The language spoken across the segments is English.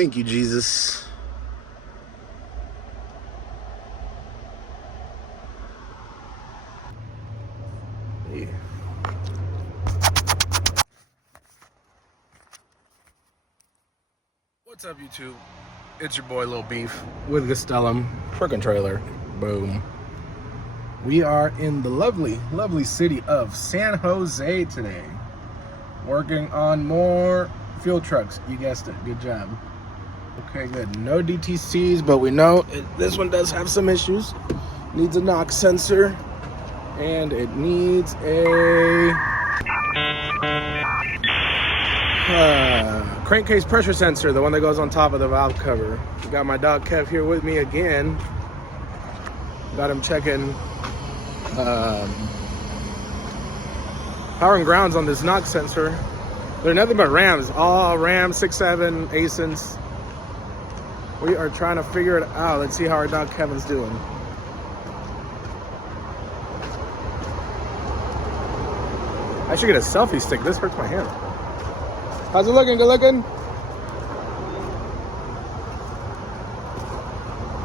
Thank you, Jesus. Yeah. What's up, YouTube? It's your boy Lil Beef with Gastelum freaking trailer. Boom. We are in the lovely, lovely city of San Jose today, working on more fuel trucks. You guessed it. Good job. Okay, good. No DTCs, but we know this one does have some issues. Needs a knock sensor, and it needs a crankcase pressure sensor, the one that goes on top of the valve cover. Got my dog Kev here with me again. Got him checking power and grounds on this knock sensor. They're nothing but Rams, all Ram 6.7 ASINs. We are trying to figure it out. Let's see how our dog Kevin's doing. I should get a selfie stick. This hurts my hand. How's it looking? Good looking?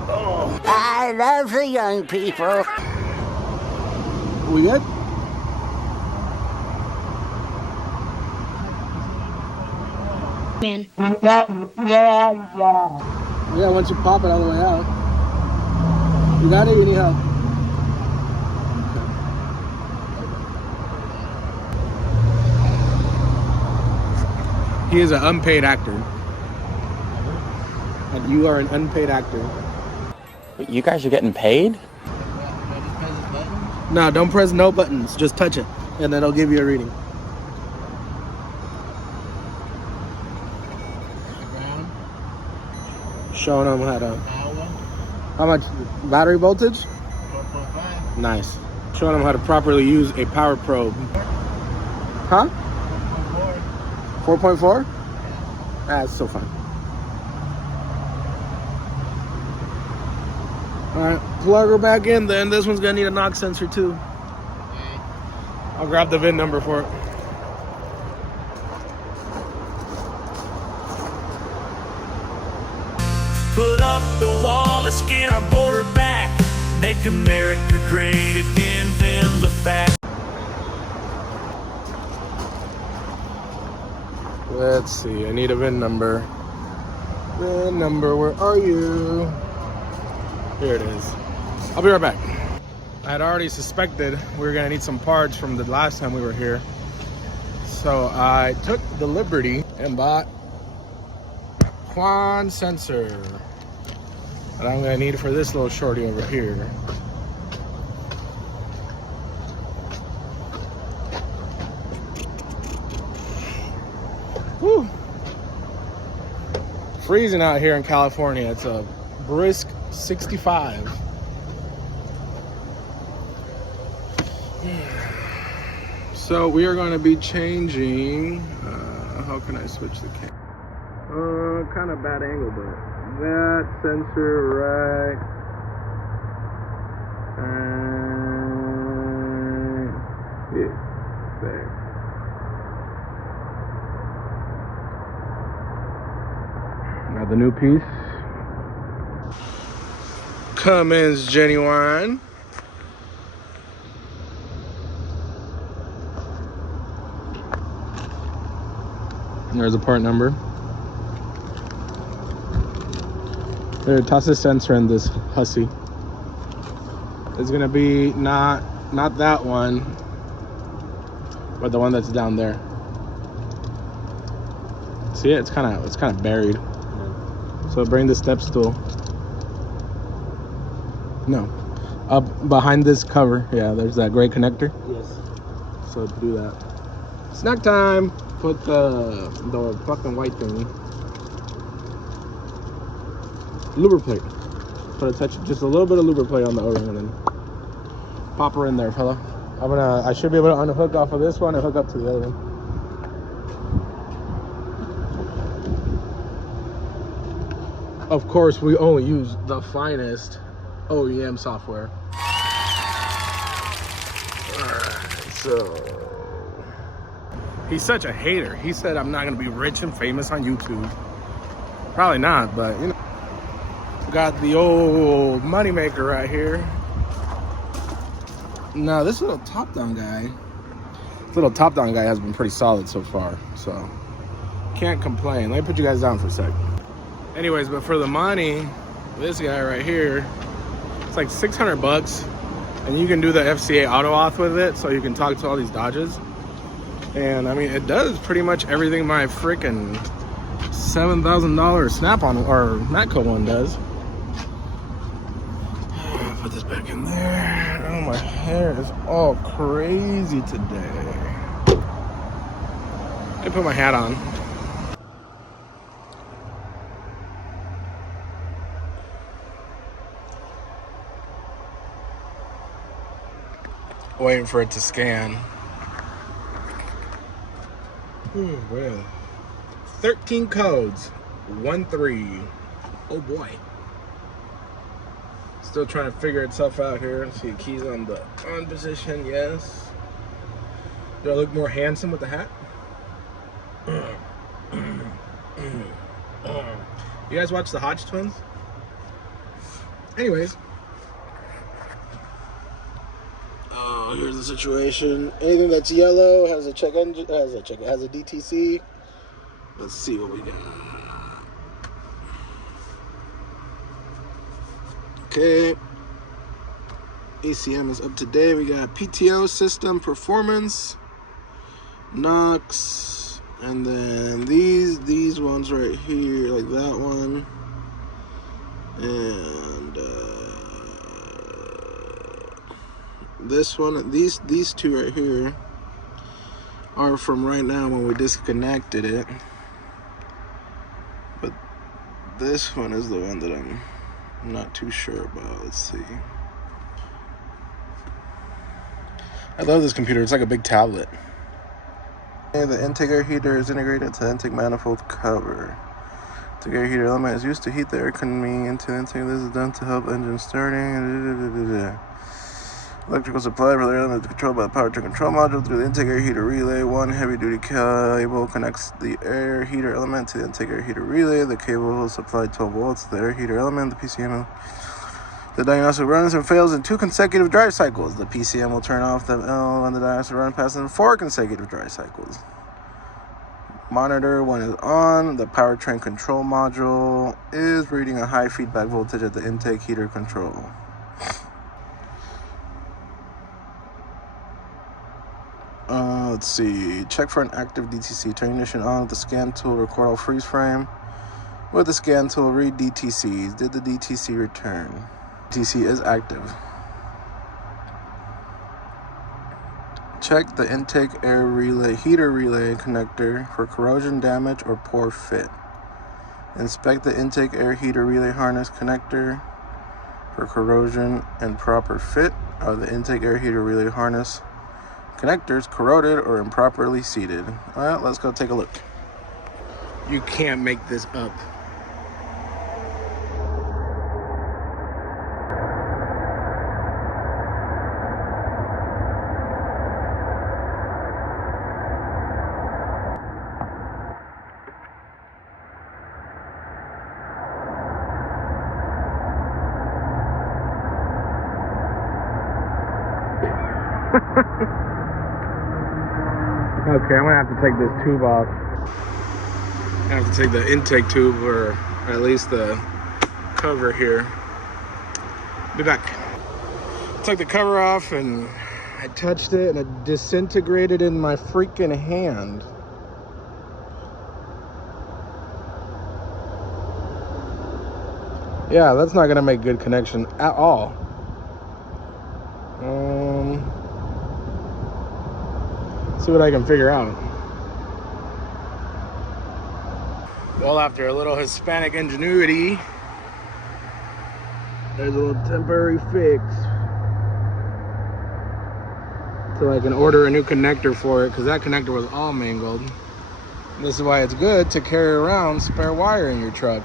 Oh. I love the young people. We good? Man. Yeah, once you pop it all the way out. You got it? You need help? He is an unpaid actor. And you are an unpaid actor. You guys are getting paid? No, don't press no buttons. Just touch it. And then it'll give you a reading. Showing them how much battery voltage? 4.5. Nice. Showing them how to properly use a power probe. Huh? 4.4? That's still fine. Alright, plug her back in then. This one's gonna need a knock sensor too. I'll grab the VIN number for it. Put up the wall, let's get our border back. Make America great again, then look back. Let's see, I need a VIN number. VIN number, where are you? Here it is. I'll be right back. I had already suspected we were gonna need some parts from the last time we were here. So I took the liberty and bought Quan sensor that I'm gonna need for this little shorty over here. Whew. Freezing out here in California. It's a brisk 65. So we are going to be changing. How can I switch the camera? Kind of bad angle, but that sensor right there. Now the new piece. Cummins genuine. And there's a part number. There, toss the sensor in this hussy. It's gonna be not that one, but the one that's down there. See it? It's kind of buried. So bring the step stool. No, up behind this cover. Yeah, there's that gray connector. Yes. So do that. Snack time. Put the fucking white thing. Lubricate. Put just a little bit of lubricate on the O-ring and then pop her in there, fella. I should be able to unhook off of this one and hook up to the other one. Of course, we only use the finest OEM software. Alright, so he's such a hater. He said I'm not gonna be rich and famous on YouTube. Probably not, but you know. Got the old moneymaker right here. Now this little top-down guy, has been pretty solid so far, so can't complain. Let me put you guys down for a sec. Anyways, but for the money, this guy right here, it's like 600 bucks, and you can do the FCA auto auth with it, so you can talk to all these Dodges. And I mean, it does pretty much everything my freaking $7,000 Snap-on or Matco one does. Put this back in there. Oh, my hair is all crazy today. I put my hat on. Waiting for it to scan. Oh, well. 13 codes. 1-3. Oh boy. Still trying to figure itself out here. See the keys on the on position. Yes. Do I look more handsome with the hat? You guys watch the Hodge twins? Anyways. Here's the situation. Anything that's yellow has a check engine, has a DTC. Let's see what we got. Okay. ACM is up to date. We got PTO system performance, NOx, and then these ones right here, like that one, and this one. These two right here are from right now when we disconnected it, but this one is the one that I'm not too sure about. Let's see. I love this computer. It's like a big tablet. The intake air heater is integrated to the intake manifold cover. The air heater element is used to heat the air coming into the intake. This is done to help engine starting. Electrical supply for the element is controlled by the power control module through the intake air heater relay. One heavy-duty cable connects the air heater element to the intake air heater relay. The cable will supply 12 volts to the air heater element. The PCM. The diagnostic runs and fails in 2 consecutive drive cycles. The PCM will turn off the L when the diagnostic run passes in 4 consecutive drive cycles. Monitor when it's on. The powertrain control module is reading a high feedback voltage at the intake heater control. Let's see. Check for an active DTC. Turn ignition on with the scan tool. Record all freeze frame. With the scan tool, read DTCs. Did the DTC return? DTC is active. Check the intake air relay, heater relay connector for corrosion damage or poor fit. Inspect the intake air heater relay harness connector for corrosion and proper fit. Are the intake air heater relay harness connectors corroded or improperly seated? Well, let's go take a look. You can't make this up. Okay, I'm gonna have to take this tube off. I have to take the intake tube, or at least the cover here. Be back. Took the cover off and I touched it and it disintegrated in my freaking hand. Yeah, that's not gonna make good connection at all. See what I can figure out. Well, after a little Hispanic ingenuity, there's a little temporary fix. So I can order a new connector for it, because that connector was all mangled. And this is why it's good to carry around spare wire in your truck.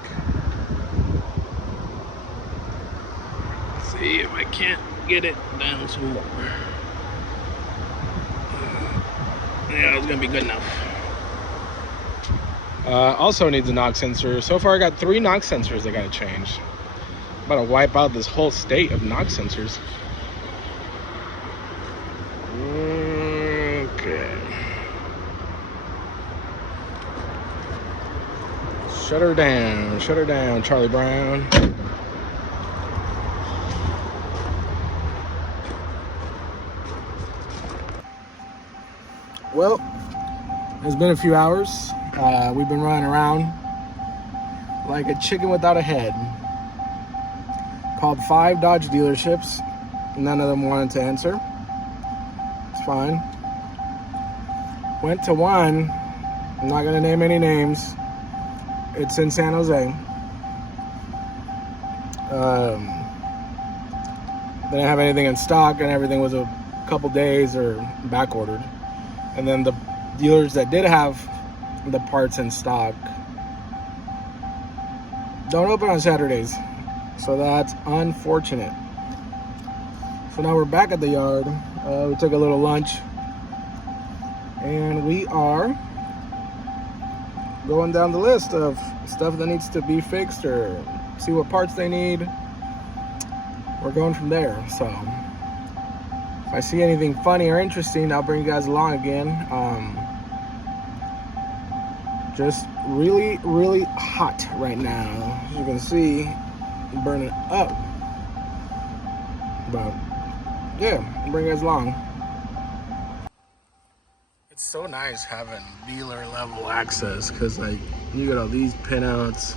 Let's see if I can't get it down some more. Yeah, it's gonna be good enough. Also needs a knock sensor. So far I got 3 knock sensors I gotta change. I'm about to wipe out this whole state of knock sensors. Okay. Shut her down, Charlie Brown. Well, it's been a few hours. We've been running around like a chicken without a head. Called 5 Dodge dealerships. None of them wanted to answer. It's fine. Went to one. I'm not going to name any names. It's in San Jose. They didn't have anything in stock, and everything was a couple days or back ordered. And then the dealers that did have the parts in stock don't open on Saturdays. So that's unfortunate. So now we're back at the yard. We took a little lunch. And we are going down the list of stuff that needs to be fixed or see what parts they need. We're going from there. So if I see anything funny or interesting, I'll bring you guys along again. Just really, really hot right now. As you can see, burning up. But yeah, I'll bring you guys along. It's so nice having dealer level access because like you got all these pinouts.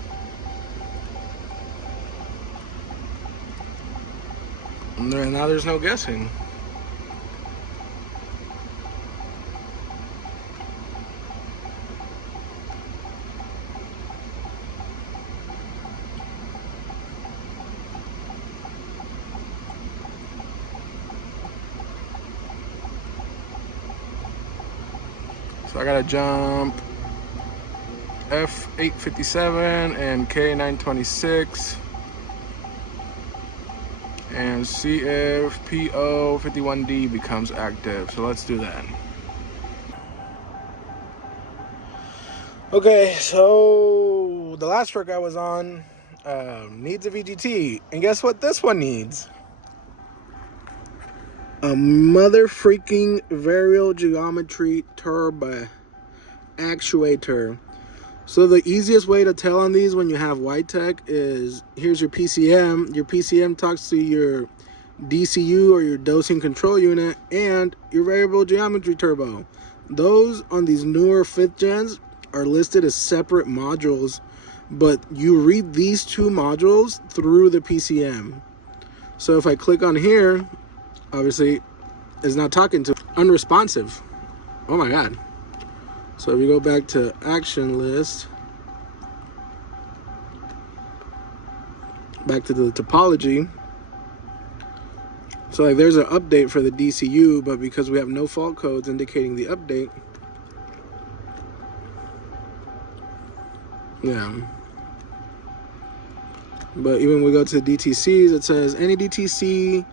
And now there's no guessing. So I gotta jump F857 and K926 and see if PO51D becomes active. So let's do that. Okay, so the last truck I was on needs a VGT, and guess what this one needs? A mother freaking variable geometry turbo actuator. So the easiest way to tell on these when you have white tech is here's your PCM. Your PCM talks to your DCU or your dosing control unit and your variable geometry turbo. Those on these newer 5th gens are listed as separate modules, but you read these 2 modules through the PCM. So if I click on here, obviously it's not talking to unresponsive. Oh my god. So if you go back to action list, back to the topology, so like there's an update for the DCU, but because we have no fault codes indicating the update, yeah. But even when we go to DTCs, it says any DTC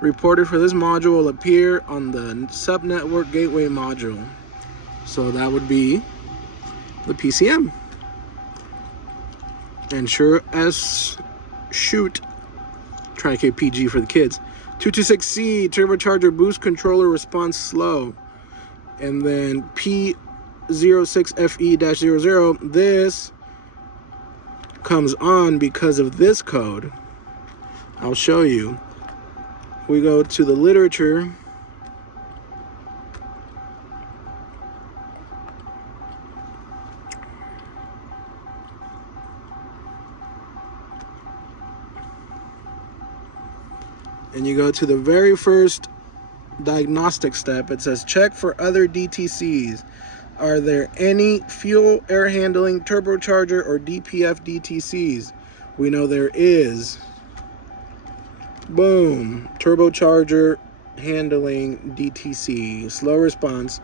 reported for this module will appear on the subnetwork gateway module. So that would be the PCM. And sure as shoot, trying to keep PG for the kids. 226C turbocharger boost controller response slow. And then P06FE-00, this comes on because of this code. I'll show you. We go to the literature. And you go to the very first diagnostic step. It says check for other DTCs. Are there any fuel, air handling, turbocharger, or DPF DTCs? We know there is. Boom. Turbocharger handling DTC. Slow response.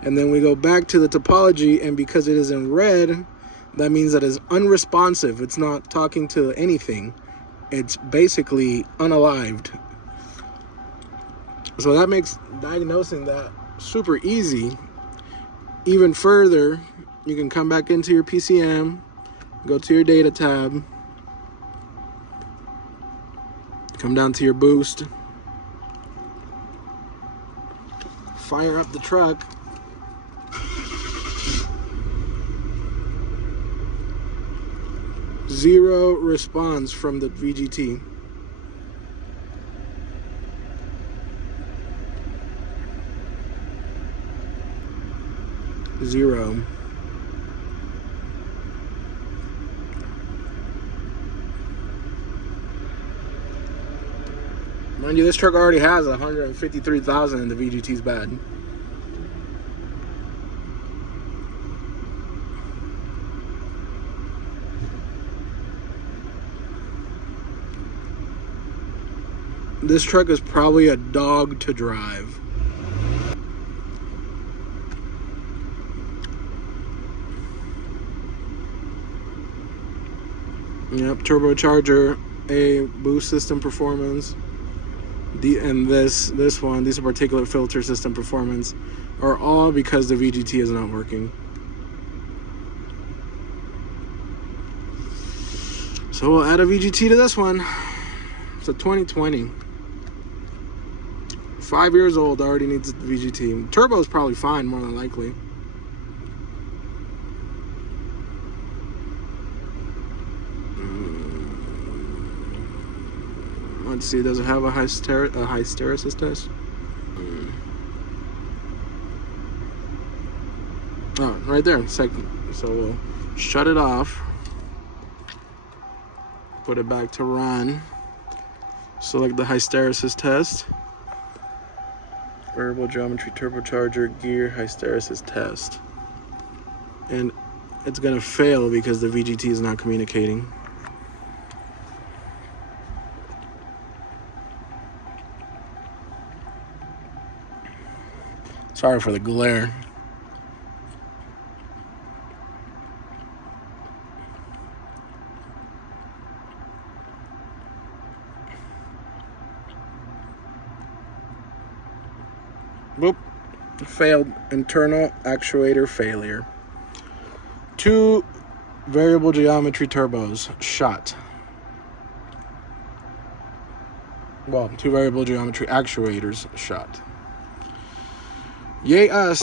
And then we go back to the topology, and because it is in red, that means that it's unresponsive. It's not talking to anything. It's basically unalived. So that makes diagnosing that super easy. Even further, You can come back into your PCM, go to your data tab, come down to your boost, fire up the truck. Zero response from the VGT. Zero. Mind you, this truck already has 153,000 and the VGT's bad. This truck is probably a dog to drive. Yep, turbocharger, A, boost system performance, and this one, these are particulate filter system performance, are all because the VGT is not working. So we'll add a VGT to this one. It's a 2020. 5 years old, already needs the VGT. Turbo is probably fine, more than likely. Let's see, does it have a hysteresis test? Oh, right there, second. So we'll shut it off. Put it back to run. Select the hysteresis test. Variable geometry turbocharger gear hysteresis test. And it's gonna fail because the VGT is not communicating. Sorry for the glare. Whoop. Failed. Internal actuator failure. 2 variable geometry turbos shot. Well, 2 variable geometry actuators shot. Yay us.